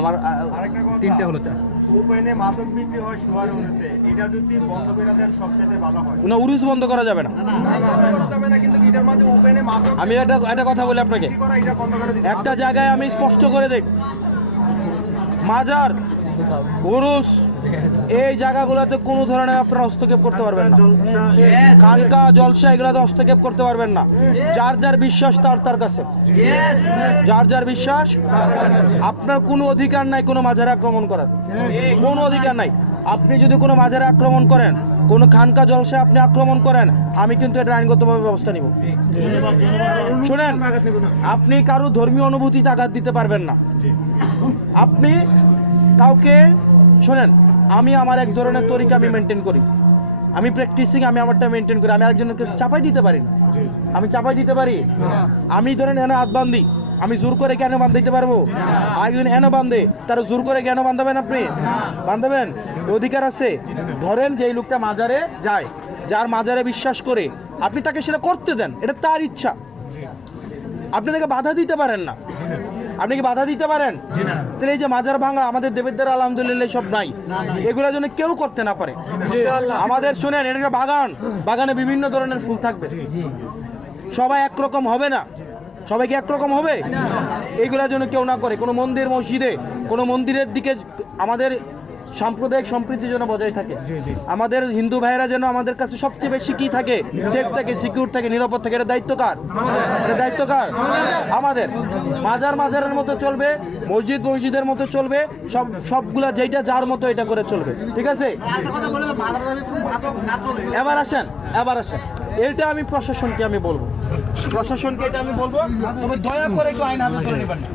আমার আরেকটা কথা, তিনটা হলো ওপেনে মাদক বিক্রি হয় শোয়ার উরুসে, এটা যদি বন্ধ করে দেন সবচেয়ে ভালো হয়। না, উরুস বন্ধ করা যাবে না। বন্ধ করা যাবে না, কিন্তু এটার মাঝে ওপেনে মাদক আমি একটা কথা বলি আপনাকে, বিক্রি করা, এটা বন্ধ করে দিতে একটা জায়গায় আমি স্পষ্ট করে দিই, মাজার, উরুস এই জায়গাগুলোতে কোনো ধরনের আপনারা হস্তক্ষেপ করতে পারবেন না। খানকা, জলসা এগুলোতে হস্তক্ষেপ করতে পারবেন না। যার যার বিশ্বাস তার কাছে, যার যার বিশ্বাস। আপনার কোনো অধিকার নাই কোনো মাজারে আক্রমণ করার, কোনো অধিকার নাই। আপনি যদি কোনো মাজারে আক্রমণ করেন, কোনো খানকা জলসা আপনি আক্রমণ করেন, আমি কিন্তু এটা আইনগতভাবে ব্যবস্থা নিব। শুনেন, আপনি কারো ধর্মীয় অনুভূতিতে আঘাত দিতে পারবেন না। আপনি কাউকে, শোনেন, আমি আমার এক ধরনের তরিকা আমি মেনটেন করি, আমি প্র্যাকটিসিং, আমি আমারটা মেনটেন করি। আমি আরেকজনকে চাপাই দিতে পারি না। আমি চাপাই দিতে পারি? আমি ধরেন এনে হাত বান্ধি, আমি জোর করে কেন বাঁধাইতে পারবো? আরেকজন এনে বাঁধে, তারা জোর করে কেন বাঁধাবেন? আপনি বাঁধাবেন, অধিকার আছে। ধরেন যে এই লোকটা মাজারে যায়, যার মাজারে বিশ্বাস করে, আপনি তাকে সেটা করতে দেন, এটা তার ইচ্ছা। আপনি তাকে বাধা দিতে পারেন না। আপনি কি বাধা দিতে পারেন? তাহলে এই যে মাজার ভাঙা, আমাদের দেবের আলহামদুলিল্লাহ সব নাই, এগুলোর জন্য কেউ করতে না পারে। আমাদের শুনেন, এটা একটা বাগান, বাগানে বিভিন্ন ধরনের ফুল থাকবে, সবাই একরকম হবে না। সবাইকে একরকম হবে, এইগুলোর জন্য কেউ না করে। কোনো মন্দির, মসজিদে, কোনো মন্দিরের দিকে আমাদের সাম্প্রদায়িক সম্প্রীতি যেন বজায় থাকে। আমাদের হিন্দু ভাইয়েরা যেন আমাদের কাছে সবচেয়ে বেশি কি থাকে, সেফ থাকে, সিকিউর থাকে, নিরাপদ থাকে। এটা দায়িত্ব কার? এটা দায়িত্ব কার? আমাদের। মাজার মাজারের মতো চলবে, মসজিদ মসজিদের মতো চলবে, সবগুলা যেটা যার মতো এটা করে চলবে। ঠিক আছে? এবার আসেন, এটা আমি প্রশাসনকে আমি বলবো, এটা আমি বলবো, তবে দয়া করে একটু আইন হাতে তুলে নেবেন না।